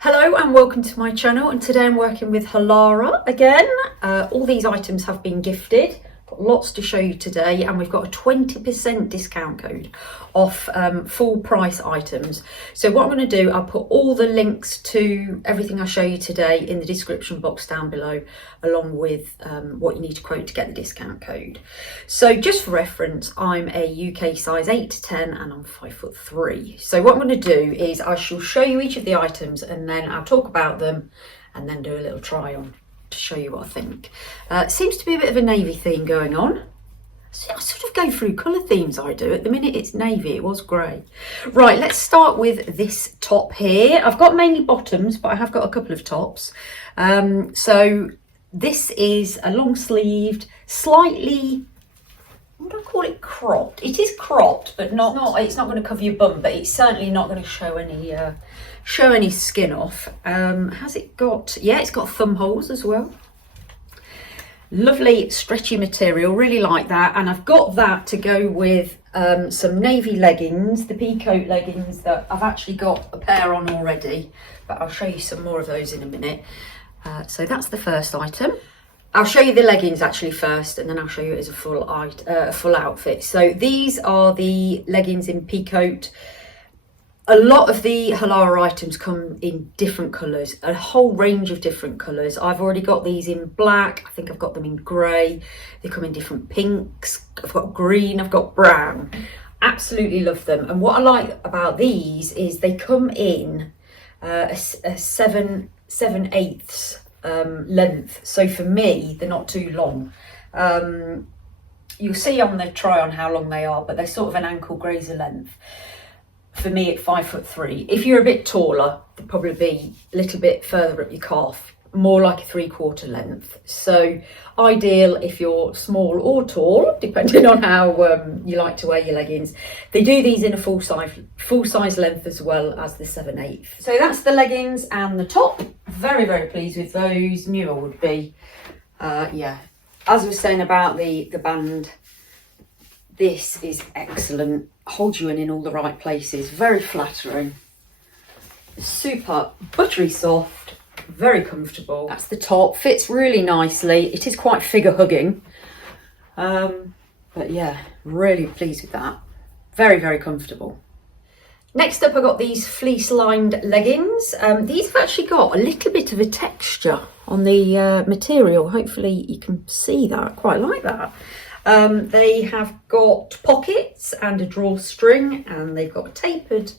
Hello and welcome to my channel, and today I'm working with Halara again. All these items have been gifted. Got lots to show you today, and we've got a 20% discount code off full price items. So what I'm going to do, I'll put all the links to everything I show you today in the description box down below, along with what you need to quote to get the discount code. So just for reference, I'm a UK size 8 to 10 and I'm 5'3". So what I'm going to do is I shall show you each of the items and then I'll talk about them and then do a little try on to show you what I think. Seems to be a bit of a navy theme going on. So I sort of go through colour themes, I do. At the minute it's navy, it was grey. Right, let's start with this top here. I've got mainly bottoms, but I have got a couple of tops. So this is a long sleeved, slightly, what do I call it, cropped? It is cropped, but it's not going to cover your bum, but it's certainly not going to show any skin off. Has it got, yeah, it's got thumb holes as well. Lovely stretchy material, really like that. And I've got that to go with some navy leggings, the Peacoat leggings that I've actually got a pair on already, but I'll show you some more of those in a minute. So that's the first item. I'll show you the leggings actually first, and then I'll show you it as a full outfit. So these are the leggings in Peacoat. A lot of the Halara items come in different colours, a whole range of different colours. I've already got these in black, I think I've got them in grey, they come in different pinks, I've got green, I've got brown. Absolutely love them. And what I like about these is they come in a 7/8 length. So for me, they're not too long. You'll see on the try on how long they are, but they're sort of an ankle grazer length. For me at 5'3". If you're a bit taller, they'll probably be a little bit further up your calf, more like a 3/4 length. So ideal if you're small or tall, depending on how you like to wear your leggings. They do these in a full size length as well as the 7/8. So that's the leggings and the top. Very, very pleased with those. Knew I would be. Yeah, as I was saying about the band, this is excellent. Holds you in all the right places. Very flattering. Super buttery soft. Very comfortable. That's the top. Fits really nicely. It is quite figure hugging. But yeah, really pleased with that. Very, very comfortable. Next up, I got these fleece lined leggings. These have actually got a little bit of a texture on the material. Hopefully you can see that. I quite like that. They have got pockets and a drawstring, and they've got a tapered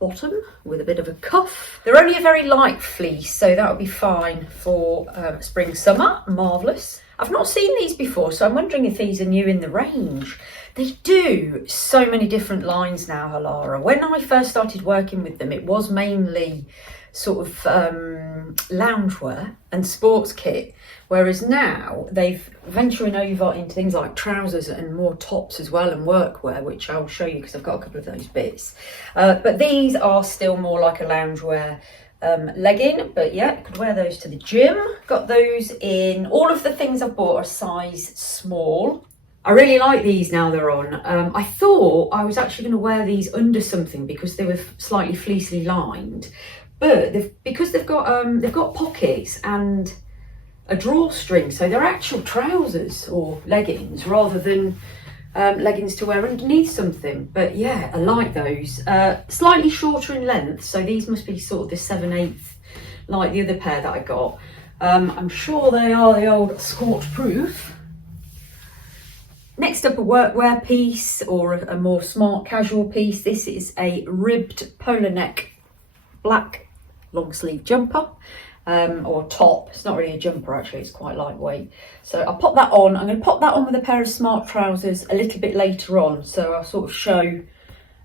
bottom with a bit of a cuff. They're only a very light fleece, so that would be fine for spring, summer. Marvellous. I've not seen these before, so I'm wondering if these are new in the range. They do so many different lines now, Halara. When I first started working with them, it was mainly sort of loungewear and sports kit, whereas now they've venturing over into things like trousers and more tops as well, and workwear, which I'll show you because I've got a couple of those bits. But these are still more like a loungewear legging, but yeah, I could wear those to the gym. Got those in, all of the things I've bought are size small. I really like these now they're on. I thought I was actually going to wear these under something because they were slightly fleecily lined, but because they've got pockets and a drawstring, so they're actual trousers or leggings rather than leggings to wear underneath something. But yeah, I like those. Slightly shorter in length, so these must be sort of the 7/8 like the other pair that I got. I'm sure they are the old scorch proof. Next up, a workwear piece or a more smart casual piece. This is a ribbed polar neck black long sleeve jumper. Or top. It's not really a jumper actually, it's quite lightweight. So I'll pop that on. I'm going to pop that on with a pair of smart trousers a little bit later on, so I'll sort of show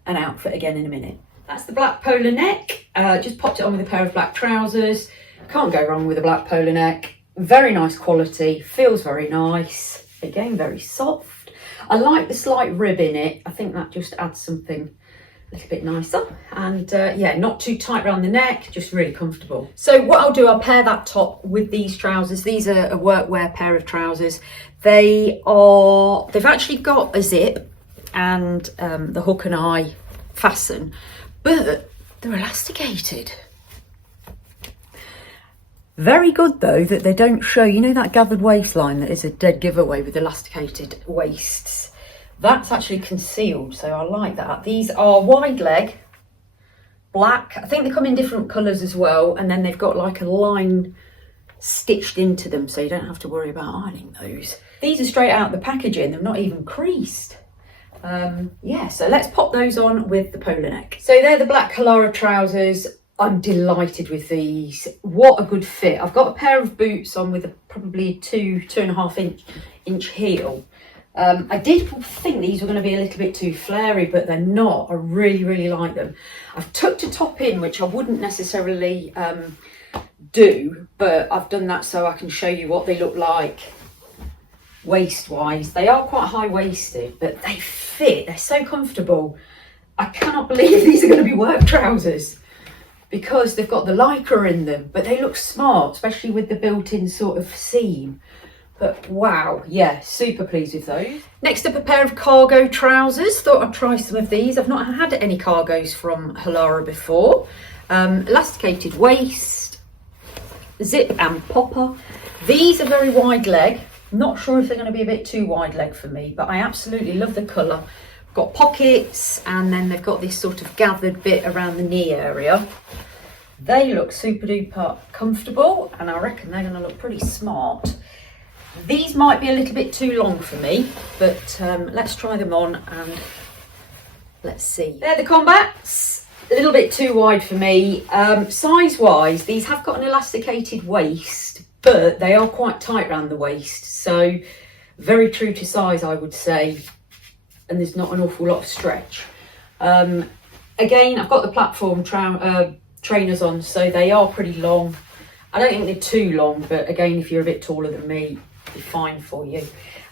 an outfit again in a minute. That's the black polar neck. Just popped it on with a pair of black trousers. Can't go wrong with a black polar neck. Very nice quality, feels very nice. Again, very soft. I like the slight rib in it. I think that just adds something a little bit nicer, and yeah, not too tight around the neck, just really comfortable. So what I'll do, I'll pair that top with these trousers. These are a workwear pair of trousers. They've actually got a zip and the hook and eye fasten, but they're elasticated. Very good though that they don't show, you know, that gathered waistline that is a dead giveaway with elasticated waists. That's actually concealed, so I like that. These are wide leg, black. I think they come in different colours as well, and then they've got like a line stitched into them, so you don't have to worry about ironing those. These are straight out the packaging, they're not even creased. Yeah, so let's pop those on with the polo neck. So they're the black Halara trousers. I'm delighted with these. What a good fit. I've got a pair of boots on with probably a 2.5 inch heel. I did think these were going to be a little bit too flary, but they're not. I really like them. I've tucked a top in, which I wouldn't necessarily do, but I've done that so I can show you what they look like waist wise. They are quite high waisted, but they fit. They're so comfortable. I cannot believe these are going to be work trousers, because they've got the lycra in them, but they look smart, especially with the built-in sort of seam. But wow, yeah, super pleased with those. Next up, a pair of cargo trousers. Thought I'd try some of these. I've not had any cargos from Halara before. Elasticated waist, zip and popper. These are very wide leg. Not sure if they're going to be a bit too wide leg for me, but I absolutely love the colour. Got pockets, and then they've got this sort of gathered bit around the knee area. They look super duper comfortable, and I reckon they're going to look pretty smart. These might be a little bit too long for me, but let's try them on and let's see. They're the combats, a little bit too wide for me. Size wise, these have got an elasticated waist, but they are quite tight around the waist, so very true to size, I would say. And there's not an awful lot of stretch. Again, I've got the platform trainers on, so they are pretty long. I don't think they're too long, but again, if you're a bit taller than me, it'll be fine for you.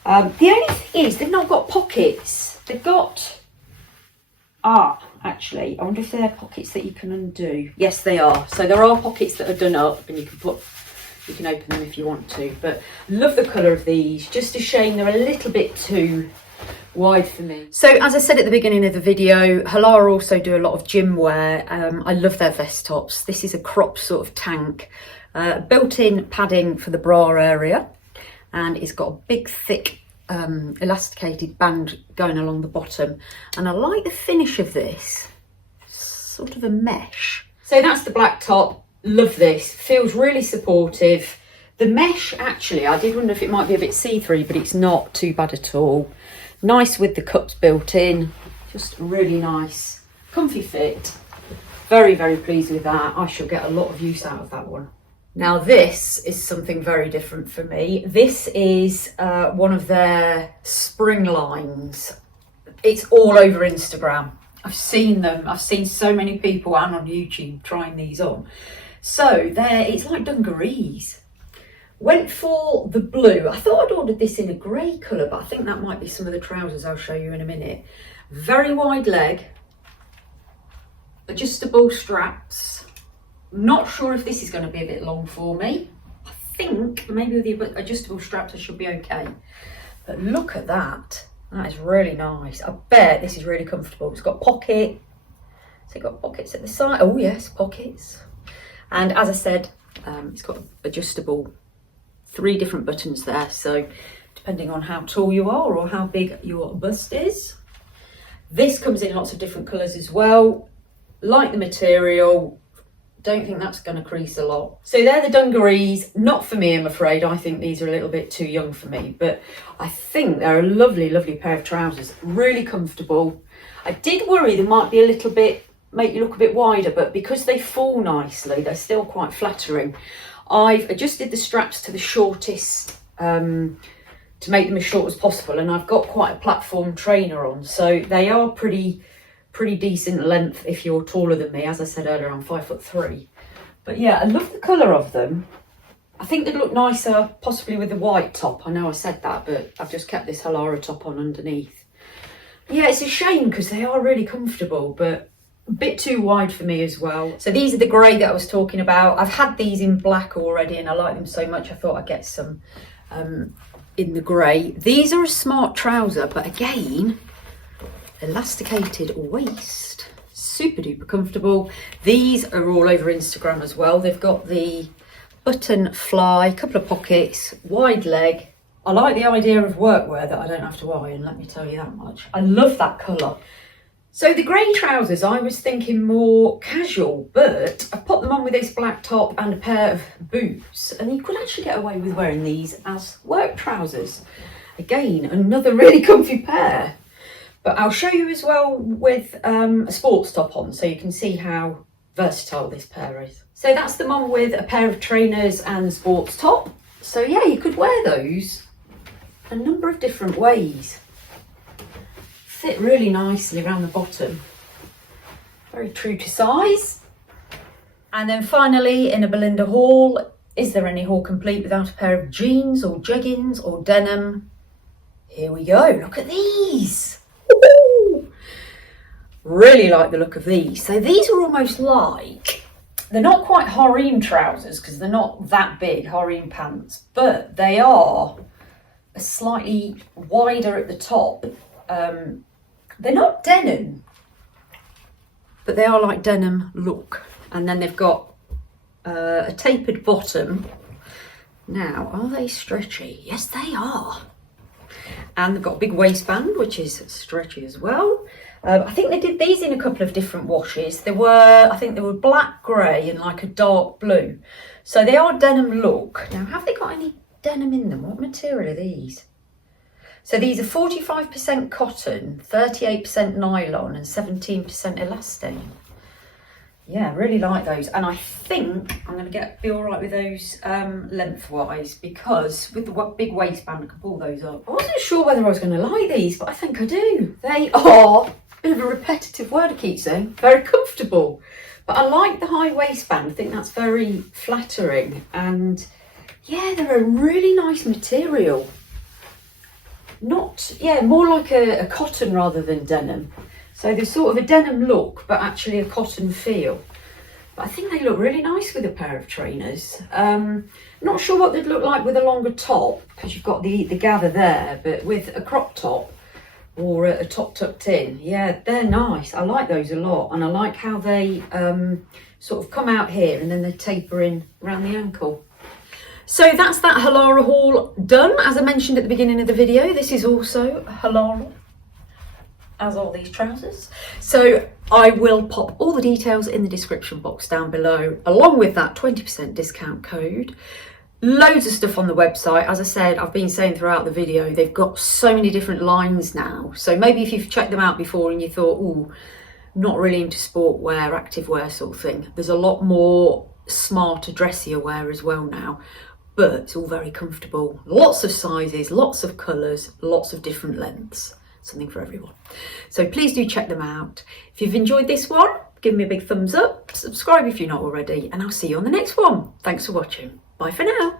The only thing is, they've not got pockets. They've got, actually, I wonder if they're pockets that you can undo. Yes, they are. So there are pockets that are done up, and you can open them if you want to. But love the colour of these. Just a shame they're a little bit too wide for me. So as I said at the beginning of the video, Halara also do a lot of gym wear. I love their vest tops. This is a crop sort of tank, built-in padding for the bra area, and it's got a big thick elasticated band going along the bottom, and I like the finish of this, sort of a mesh. So that's the black top. Love this, feels really supportive. The mesh, actually, I did wonder if it might be a bit see-through, but it's not too bad at all. Nice with the cups built in, just really nice, comfy fit. Very pleased with that. I shall get a lot of use out of that one. Now this is something very different for me. This is one of their spring lines. It's all over Instagram. I've seen them. I've seen so many people and on YouTube trying these on. So it's like dungarees. Went for the blue. I thought I'd ordered this in a grey colour, but I think that might be some of the trousers I'll show you in a minute. Very wide leg, adjustable straps. Not sure if this is going to be a bit long for me. I think maybe with the adjustable straps I should be okay. But look at that. That is really nice. I bet this is really comfortable. It's got pocket. So it's got pockets at the side. Oh yes, pockets. And as I said, it's got adjustable 3 different buttons there, so depending on how tall you are or how big your bust is. This comes in lots of different colours as well. Like the material, don't think that's going to crease a lot. So they're the dungarees. Not for me, I'm afraid. I think these are a little bit too young for me, but I think they're a lovely pair of trousers. Really comfortable. I did worry they might be a little bit, make you look a bit wider, but because they fall nicely, they're still quite flattering. I've adjusted the straps to the shortest to make them as short as possible, and I've got quite a platform trainer on, so they are pretty decent length if you're taller than me. As I said earlier, I'm 5'3". But yeah, I love the colour of them. I think they'd look nicer possibly with the white top. I know I said that, but I've just kept this Halara top on underneath. Yeah, it's a shame because they are really comfortable, but a bit too wide for me as well. So these are the grey that I was talking about. I've had these in black already and I like them so much I thought I'd get some in the grey. These are a smart trouser, but again, elasticated waist. Super duper comfortable. These are all over Instagram as well. They've got the button fly, couple of pockets, wide leg. I like the idea of workwear that I don't have to iron, let me tell you that much. I love that colour. So the grey trousers, I was thinking more casual, but I put them on with this black top and a pair of boots, and you could actually get away with wearing these as work trousers. Again, another really comfy pair. But I'll show you as well with a sports top on, so you can see how versatile this pair is. So that's them on with a pair of trainers and sports top. So yeah, you could wear those a number of different ways. Fit really nicely around the bottom. Very true to size. And then finally, in a Belinda haul, is there any haul complete without a pair of jeans or jeggings or denim? Here we go, look at these. Woo-hoo! Really like the look of these. So these are almost like, they're not quite harem trousers because they're not that big, harem pants, but they are slightly wider at the top. They're not denim, but they are like denim look. And then they've got a tapered bottom. Now, are they stretchy? Yes, they are. And they've got a big waistband, which is stretchy as well. I think they did these in a couple of different washes. I think they were black, grey and like a dark blue. So they are denim look. Now, have they got any denim in them? What material are these? So these are 45% cotton, 38% nylon and 17% elastane. Yeah, really like those. And I think I'm going to be all right with those lengthwise, because with the big waistband I can pull those up. I wasn't sure whether I was going to like these, but I think I do. They are a bit of a repetitive word I keep saying, very comfortable. But I like the high waistband. I think that's very flattering. And yeah, they're a really nice material. More like a cotton rather than denim. So there's sort of a denim look, but actually a cotton feel. But I think they look really nice with a pair of trainers. Not sure what they'd look like with a longer top, because you've got the gather there, but with a crop top or a top tucked in, yeah, they're nice. I like those a lot, and I like how they sort of come out here and then they taper in around the ankle. So that's that Halara haul done. As I mentioned at the beginning of the video, this is also Halara, as are these trousers. So I will pop all the details in the description box down below, along with that 20% discount code. Loads of stuff on the website. As I said, I've been saying throughout the video, they've got so many different lines now. So maybe if you've checked them out before and you thought, oh, not really into sport wear, active wear sort of thing, there's a lot more smarter, dressier wear as well now. But it's all very comfortable. Lots of sizes, lots of colours, lots of different lengths. Something for everyone. So please do check them out. If you've enjoyed this one, give me a big thumbs up, subscribe if you're not already, and I'll see you on the next one. Thanks for watching. Bye for now.